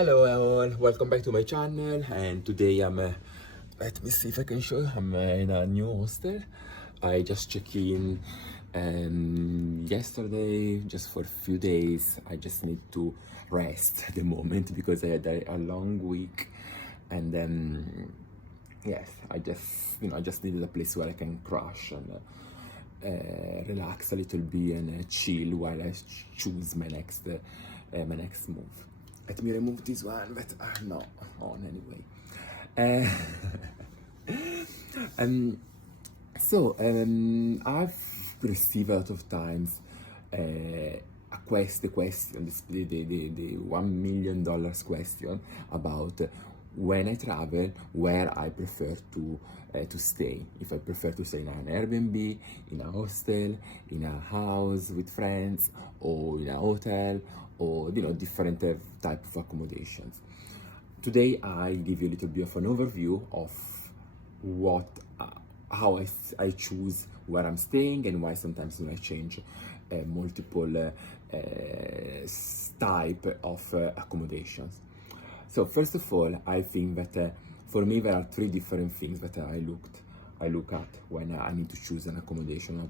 Hello all, welcome back to my channel. And today let me see if I can show you, I'm in a new hostel. I just checked in yesterday, just for a few days. I just need to rest at the moment because I had a long week. And then yes, I just needed a place where I can crash and relax a little bit and chill while I choose my next move. Let me remove this one that are not on anyway. I've received a lot of times the question, the $1 million question about when I travel, where I prefer to stay. If I prefer to stay in an Airbnb, in a hostel, in a house with friends, or in a hotel, or different type of accommodations. Today I give you a little bit of an overview of what how I choose where I'm staying and why sometimes I change multiple type of accommodations. So first of all, I think that for me there are three different things that I look at when I need to choose an accommodation or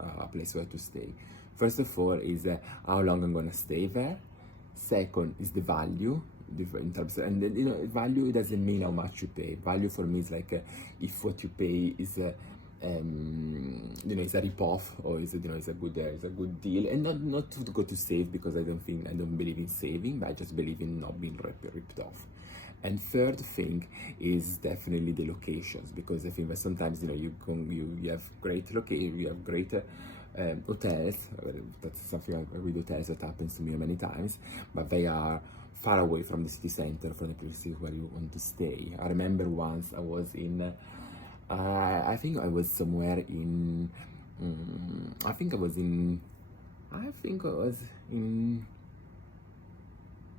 a place where to stay. First of all is how long I'm gonna stay there. Second is the value, in terms of, and value, it doesn't mean how much you pay. Value for me is like if what you pay is is a rip-off, or is a good deal, and not to go to save, because I don't believe in saving, but I just believe in not being ripped off. And third thing is definitely the locations, because I think that sometimes you have great hotels. That's something with hotels that happens to me many times, but they are far away from the city center, from the places where you want to stay. I remember once I was in I think I was somewhere in I think I was in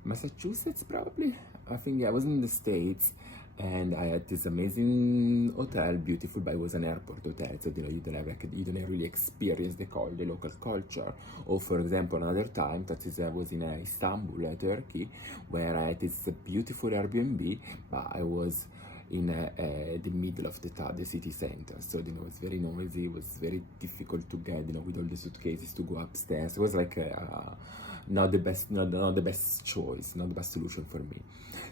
Massachusetts, probably. I think, yeah, I was in the States, and I had this amazing hotel, beautiful, but it was an airport hotel, so you don't really experience the local culture. Or for example, another time that is I was in Istanbul, Turkey, where I had this beautiful Airbnb, but I was in the middle of the city center, so it was very noisy. It was very difficult to get, with all the suitcases, to go upstairs. It was like not the best choice, not the best solution for me.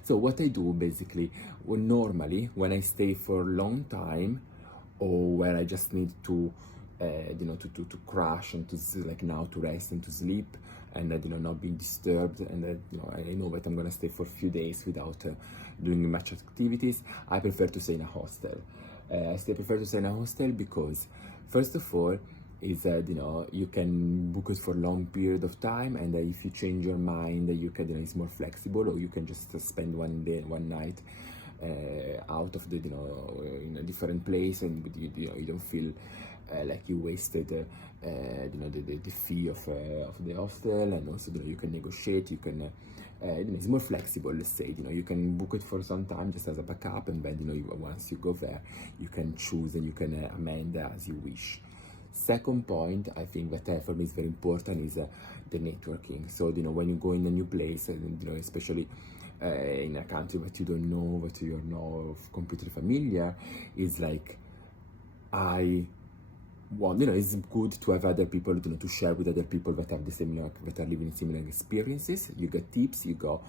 So what I do basically, normally when I stay for a long time, or where I just need to to crash and to rest and to sleep, and not being disturbed, and I know that I'm gonna stay for a few days without doing much activities, I prefer to stay in a hostel. I prefer to stay in a hostel because, first of all, is that you can book it for a long period of time, and if you change your mind, you can it's more flexible, or you can just spend one day and one night out of the in a different place, and you don't feel like you wasted the fee of the hostel. And also you can negotiate, you can it's more flexible, let's say. You can book it for some time just as a backup, and then once you go there, you can choose and you can amend as you wish. Second point, I think that for me is very important, is the networking. So when you go in a new place, and especially in a country that you don't know, that you're not completely familiar, is like it's good to have other people, to share with other people that have that are living similar experiences. You get tips, you got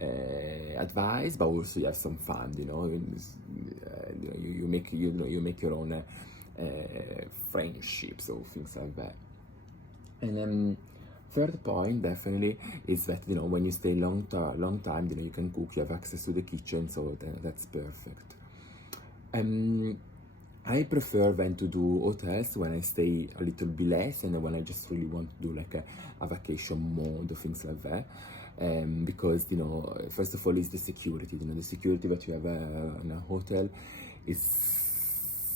advice, but also you have some fun. You make your own friendships or things like that. And then third point definitely is that when you stay long time, you can cook, you have access to the kitchen, so that's perfect. I prefer then to do hotels when I stay a little bit less, and when I just really want to do like a vacation mode or things like that. Because first of all, is the security. The security that you have in a hotel is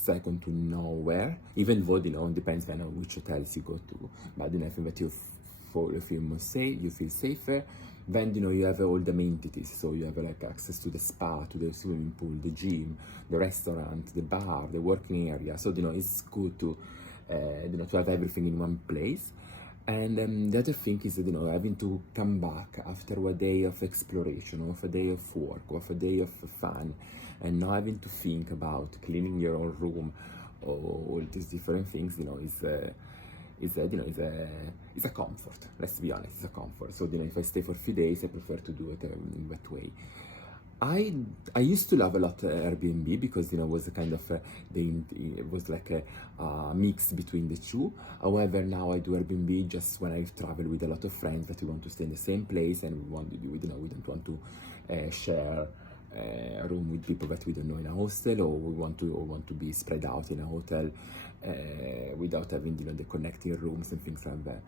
second to nowhere, even though it depends on which hotels you go to. But I think that you feel safer. Then you have all the amenities, so you have like access to the spa, to the swimming pool, the gym, the restaurant, the bar, the working area. So it's good to to have everything in one place. And the other thing is, having to come back after a day of exploration, or of a day of work, or of a day of fun, and not having to think about cleaning your own room, or all these different things, is a comfort. Let's be honest, it's a comfort. So, if I stay for a few days, I prefer to do it in that way. I used to love a lot Airbnb, because it was a kind of it was like a mix between the two. However, now I do Airbnb just when I travel with a lot of friends that we want to stay in the same place, and we don't want to share a room with people that we don't know in a hostel, or we want to be spread out in a hotel without having the connecting rooms and things like that.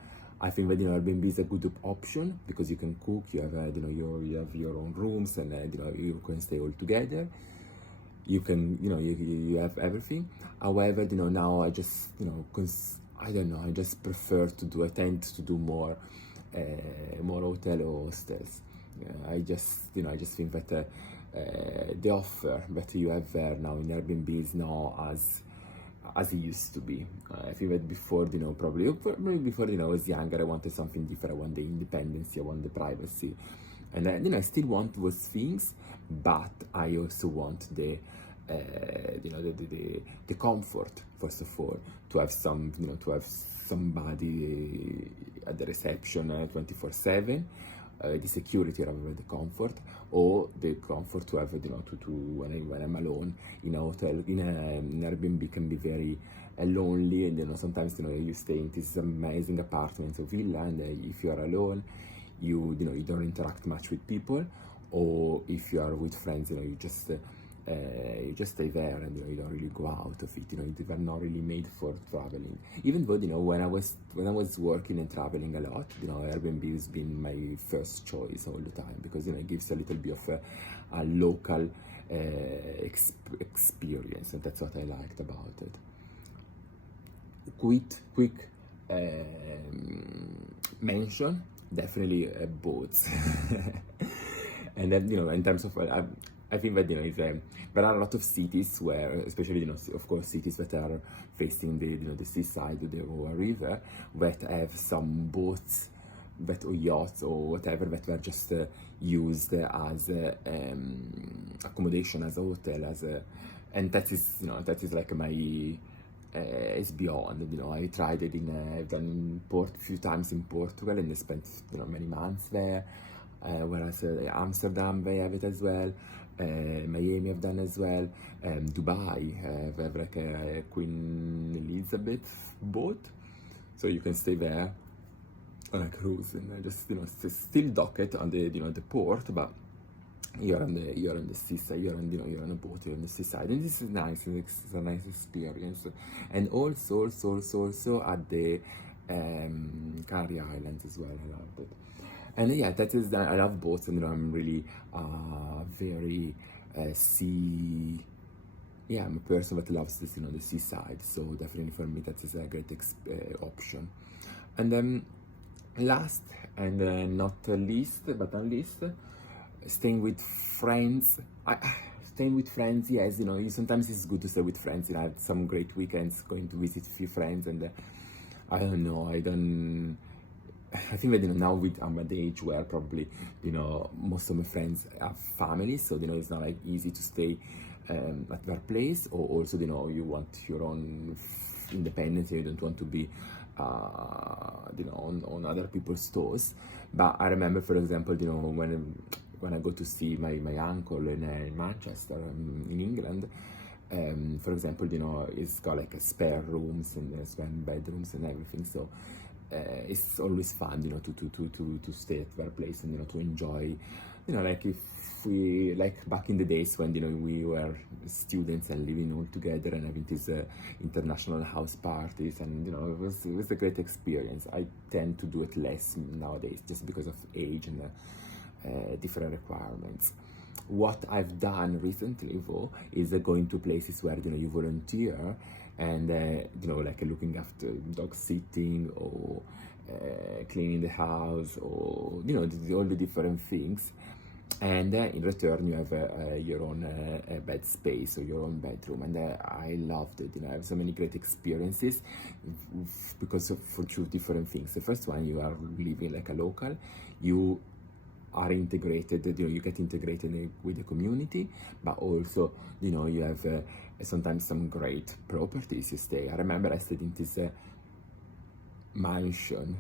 I think that Airbnb is a good option, because you can cook, you have you have your own rooms, and you can stay all together. You can you have everything. However, now I just I don't know, I just prefer to do, I tend to do more hotel or hostels. I just think that the offer that you have there now in Airbnb is not as it used to be. I think that before, probably before, I was younger, I wanted something different. I want the independence, I want the privacy, and I still want those things, but I also want the comfort, first of all, to have somebody at the reception 24/7. The security rather than the comfort, or the comfort to have when I'm alone in a hotel, in an Airbnb can be very lonely, and sometimes you stay in this amazing apartment or villa, and if you are alone, you don't interact much with people, or if you are with friends, you just stay there, and you don't really go out of it. They were not really made for traveling. Even though when I was working and traveling a lot, Airbnb has been my first choice all the time, because it gives a little bit of a local experience, and that's what I liked about it. Quick mention, definitely boats. And then in terms of I think that there are a lot of cities where, especially of course cities that are facing the seaside, the river, that have some boats, or yachts or whatever, that were just used as accommodation, as a hotel, and that is like my it's beyond. I tried it I've done a few times in Portugal, and I spent many months there. Whereas Amsterdam, they have it as well. Miami have done as well. Dubai, they have like a Queen Elizabeth boat, so you can stay there on a cruise, and just still dock it on the the port, but you're on the seaside. You're on a boat. You're on the seaside, and this is nice. It's a nice experience. And also at the Canary Islands as well. I loved it. And yeah, that is. I love boats, and I'm really very sea. Yeah, I'm a person that loves this, the seaside. So definitely for me, that is a great option. And then last and not least, but unleast, staying with friends. Staying with friends, yes, sometimes it's good to stay with friends. I had some great weekends going to visit a few friends, and I don't know, I think that now I'm at the age where probably most of my friends have families, so it's not like easy to stay at their place, or also you want your own independence. You don't want to be on other people's toes. But I remember, for example, when I go to see my uncle in Manchester, in England, for example, he's got like a spare rooms and spare bedrooms and everything. So it's always fun, to stay at their place and to enjoy, like if we like back in the days when we were students and living all together and having these international house parties, and it was a great experience. I tend to do it less nowadays, just because of age and different requirements. What I've done recently, though, is going to places where you volunteer, and like looking after dog sitting, or cleaning the house, or all the different things. and in return you have your own bed space or your own bedroom. And I loved it. I have so many great experiences because for two different things. The first one, you are living like a local, you are integrated, you get integrated with the community, but also, you have sometimes some great properties you stay. I remember I stayed in this mansion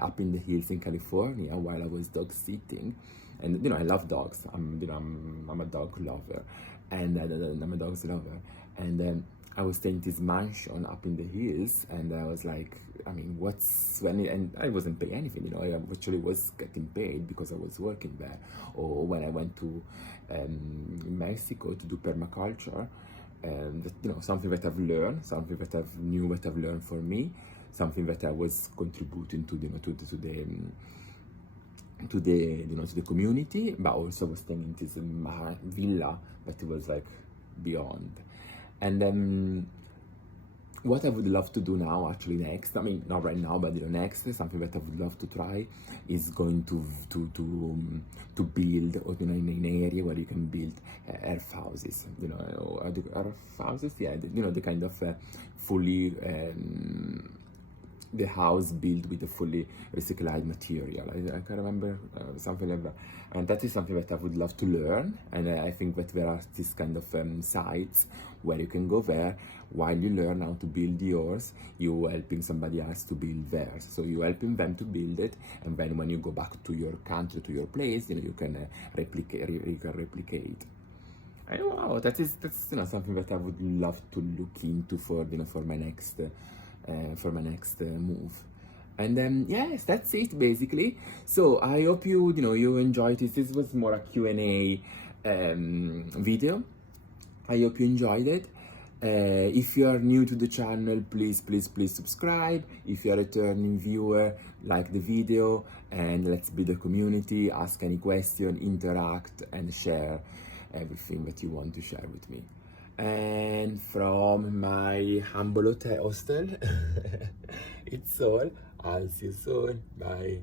up in the hills in California while I was dog sitting, and I love dogs. I'm a dog lover, and I'm a dog's lover, and I was staying in this mansion up in the hills, and I was like, I mean, and I wasn't paying anything, I actually was getting paid because I was working there. Or when I went to Mexico to do permaculture, something that I've learned, something that I've learned for me, something that I was contributing to, to the community, but also was staying in this villa that was like beyond. And then what I would love to do now, actually next, I mean not right now, but next, something that I would love to try is going to build, or in an area where you can build earth houses. Earth houses, yeah, the kind of fully the house built with a fully recycled material. I can remember something like that, and that is something that I would love to learn. And I think that there are this kind of sites where you can go there while you learn how to build yours. You helping somebody else to build theirs, so you helping them to build it, and then when you go back to your country, to your place, you can replicate. And wow, that's something that I would love to look into for my next move. And then yes, that's it basically. So I hope you enjoyed it. This was more a Q&A video. I hope you enjoyed it. If you are new to the channel, please subscribe. If you are a returning viewer, like the video, and let's build a community. Ask any question, interact, and share everything that you want to share with me. And from my humble hostel, it's all. I'll see you soon. Bye.